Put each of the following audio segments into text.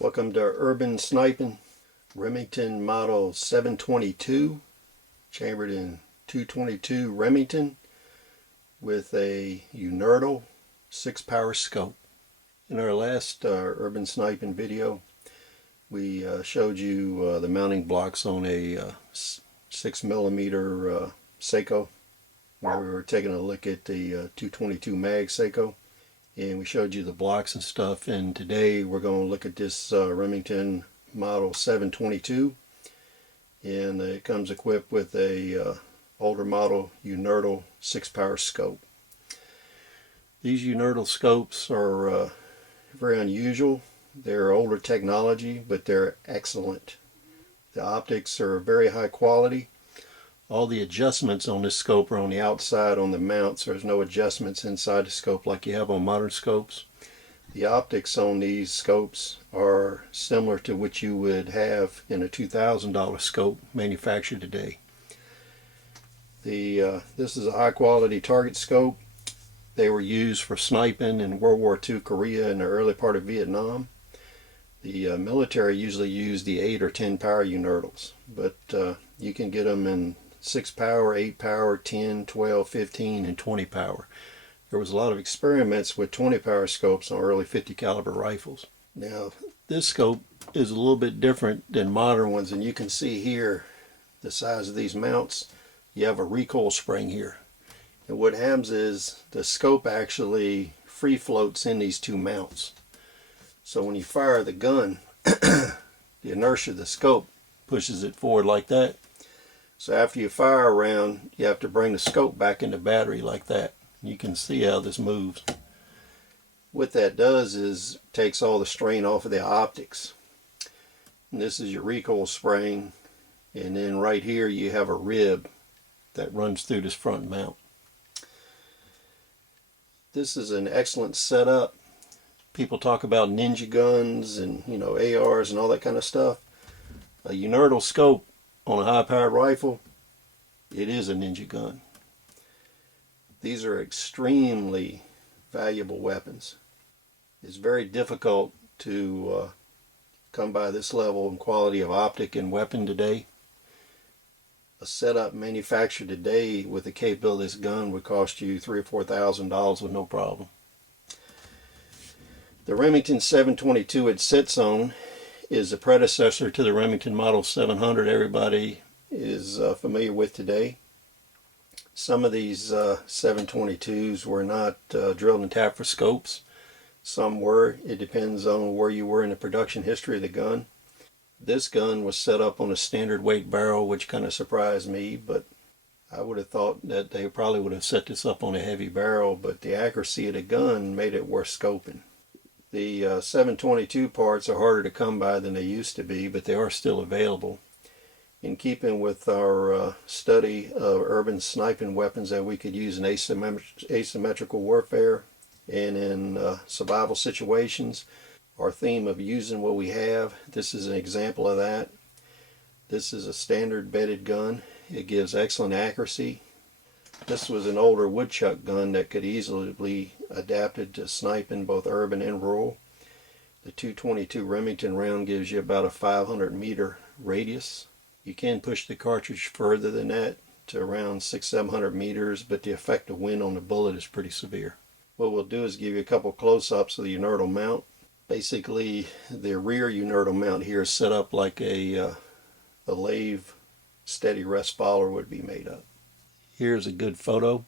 Welcome to Urban Sniping. Remington Model 722, chambered in 222 Remington with a Unertl 6-power scope. In our last Urban Sniping video, we showed you the mounting blocks on a 6mm Seiko, where we were taking a look at the 222 mag Seiko. And we showed you the blocks and stuff, and today we're going to look at this Remington Model 722, and it comes equipped with a older model Unertl 6-power scope. These Unertl scopes are very unusual. They're older technology, but they're excellent. The optics are very high quality. All the adjustments on this scope are on the outside on the mounts. There's no adjustments inside the scope like you have on modern scopes. The optics on these scopes are similar to what you would have in a $2,000 scope manufactured today. This is a high quality target scope. They were used for sniping in World War II Korea and the early part of Vietnam. The military usually used the 8 or 10 power Unertls, but you can get them in 6 power, 8 power, 10, 12, 15, and 20 power. There was a lot of experiments with 20 power scopes on early 50 caliber rifles. Now, this scope is a little bit different than modern ones, and you can see here the size of these mounts. You have a recoil spring here. And what happens is the scope actually free floats in these two mounts. So when you fire the gun, the inertia of the scope pushes it forward like that. So after you fire a round, you have to bring the scope back into battery like that. You can see how this moves. What that does is takes all the strain off of the optics. And this is your recoil spring, and then right here you have a rib that runs through this front mount. This is an excellent setup. People talk about ninja guns and ARs and all that kind of stuff. A Unertl scope on a high-powered rifle, it is a ninja gun. These are extremely valuable weapons. It's very difficult to come by this level and quality of optic and weapon today. A setup manufactured today with the capability of this gun would cost you $3,000 or $4,000 with no problem. The Remington 722 it sits on is a predecessor to the Remington Model 700 everybody is familiar with today. Some of these 722s were not drilled and tapped for scopes. Some were. It depends on where you were in the production history of the gun. This gun was set up on a standard weight barrel, which kind of surprised me, but I would have thought that they probably would have set this up on a heavy barrel, but the accuracy of the gun made it worth scoping. The 722 parts are harder to come by than they used to be, but they are still available. In keeping with our study of urban sniping weapons that we could use in asymmetrical warfare and in survival situations, our theme of using what we have, this is an example of that. This is a standard bedded gun. It gives excellent accuracy. This was an older woodchuck gun that could easily be adapted to sniping both urban and rural. The 222 Remington round gives you about a 500-meter radius. You can push the cartridge further than that to around 600-700 meters, but the effect of wind on the bullet is pretty severe. What we'll do is give you a couple close-ups of the Unertl mount. Basically, the rear Unertl mount here is set up like a lathe steady rest follower would be made up. Here's a good photo.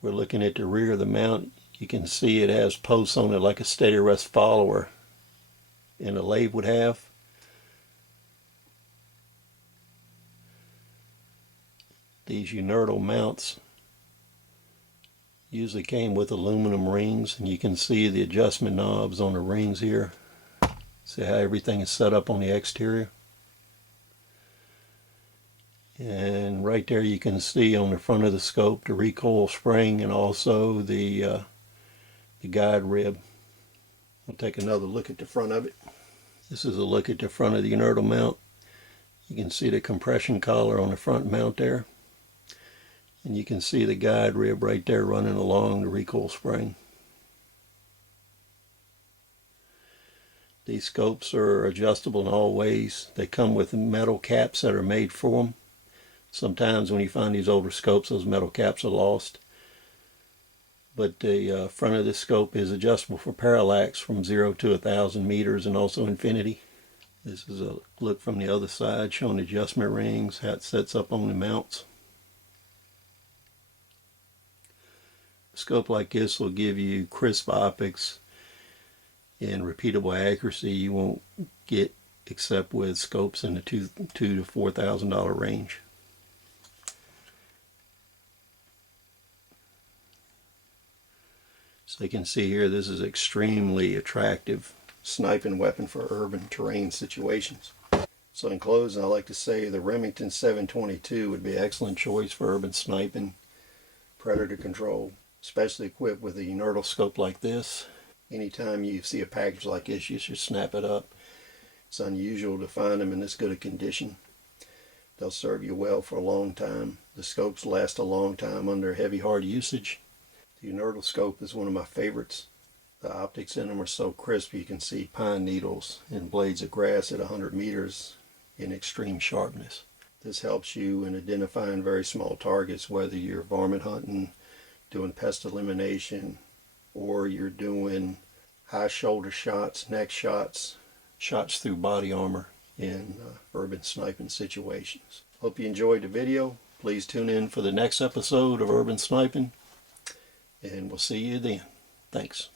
We're looking at the rear of the mount. You can see it has posts on it like a steady rest follower and a lathe would have. These Unertl mounts usually came with aluminum rings, and you can see the adjustment knobs on the rings here. See how everything is set up on the exterior. And right there you can see on the front of the scope the recoil spring and also the guide rib. We'll take another look at the front of it. This is a look at the front of the Unertl mount. You can see the compression collar on the front mount there. And you can see the guide rib right there running along the recoil spring. These scopes are adjustable in all ways. They come with metal caps that are made for them. Sometimes when you find these older scopes, those metal caps are lost. But the front of this scope is adjustable for parallax from 0 to 1,000 meters and also infinity. This is a look from the other side showing adjustment rings, how it sets up on the mounts. A scope like this will give you crisp optics and repeatable accuracy you won't get except with scopes in the $2,000 to $4,000 range. So you can see here, this is extremely attractive sniping weapon for urban terrain situations. So in closing, I'd like to say the Remington 722 would be an excellent choice for urban sniping, predator control, especially equipped with a Unertl scope like this. Anytime you see a package like this, you should snap it up. It's unusual to find them in this good a condition. They'll serve you well for a long time. The scopes last a long time under heavy hard usage. The Unertl scope is one of my favorites. The optics in them are so crisp you can see pine needles and blades of grass at 100 meters in extreme sharpness. This helps you in identifying very small targets, whether you're varmint hunting, doing pest elimination, or you're doing high shoulder shots, neck shots, shots through body armor in urban sniping situations. Hope you enjoyed the video. Please tune in for the next episode of Urban Sniping, and we'll see you then. Thanks.